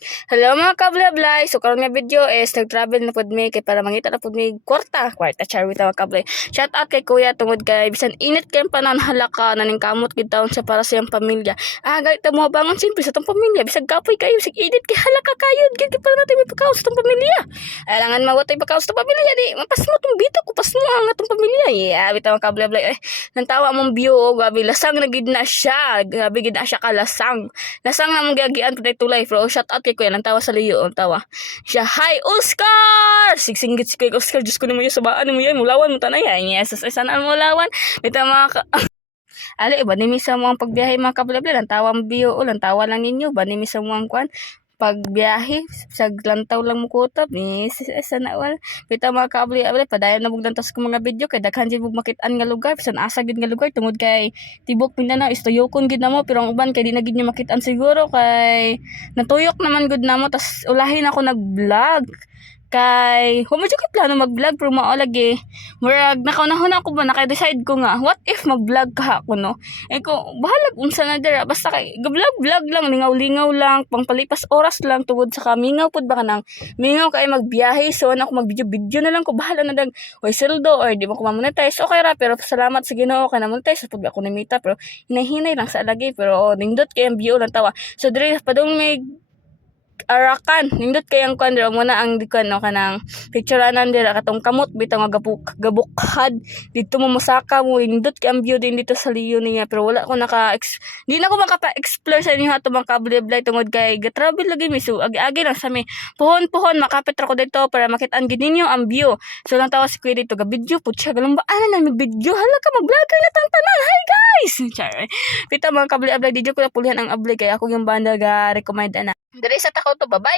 Hello mga kablablay! So karon nga video is nag-travel na pud mi kay para mangita na pud mi kwarta charwi ta mga kablay. Shout out kay kuya tungod kay bisan init kay panan halaka naning kamot gid taon sa para sa iyang pamilya. Galit ta mo bangon simple sa tong pamilya bisag kapoy kayo bisag init kay halaka kayo gid para natin may pagkaon sa tong pamilya. Alangan mawatay pagkaon sa tong pamilya di mapas mo tong bito ko pas mo ang atong pamilya. Bitaw mga kablablay nantawa mong view gabi lasang na gid na siya. Gabi gid na siya kalasang. Lasang na mong giagian pud tulay bro. Shout out kay kuya nang tawa sa liyo ang tawa siya. Hi Oscar sigsinggit si kuya Oscar Diyos ko naman yung sabaan mo yan mulawan mo tanay yes sana mulawan ito mga ali ba nimi sa mga pagbiyahe mga kablabla lang tawa ang biyo o lang tawa lang ninyo ba nimi sa mga kwan pagbiyahe sa lantaw lang mo kutob sana wal bitaw mga kabli abli padayon na bugdan tas ko mga video kay daghan jud bug makit-an nga lugar bisan asa gid nga lugar tungod kay tibok Mindanao istuyokon gid namo pero ang uban kay di na gid nyo makit-an siguro kay natuyok naman gud namo tas ulahin ako nag-vlog kay humo jud ko plano mag-vlog pero mao lagi murag nakaunahon ako ba naka-decide ko nga what if mag-vlog ka ako no ko bahala unsa na dira basta kay vlog lang lingaw-lingaw lang pangpalipas oras lang tungod sa kamingaw pud ba kanang mingaw kay magbiyahe so ako mag-video na lang ko bahala na dag oy seldo or di mo ko ma-monetize okay ra pero salamat sa Ginoo kay na-monetize pud ako ni Mita pero hinahinay lang sa lagi pero nindot kay ang view lang tawa so dire padung may Arakan nindot kayang kwan dira mo na ang dikon no kanang pictureanan dira katong kamot bitaw nga gabukhad dito mo musaka mo nindot kay ang view din dito sa liyo niya pero wala ko di na ko makapa-explore sa inyo ato mga kablablay tungod kay ga-travel lagi mi so agi lang sa mi puhon makapit ra ko dito para makit-an gid ninyo ang view so lang tawa si kuya dito ga video pud siya galumbaan na mi video hala ka mag-vlogger na tanan hi guys char bitaw mga kablablay di ko na pulihan ang ablay kay ako yung banda ga recommend ana. Dari sa takaw to, bye-bye!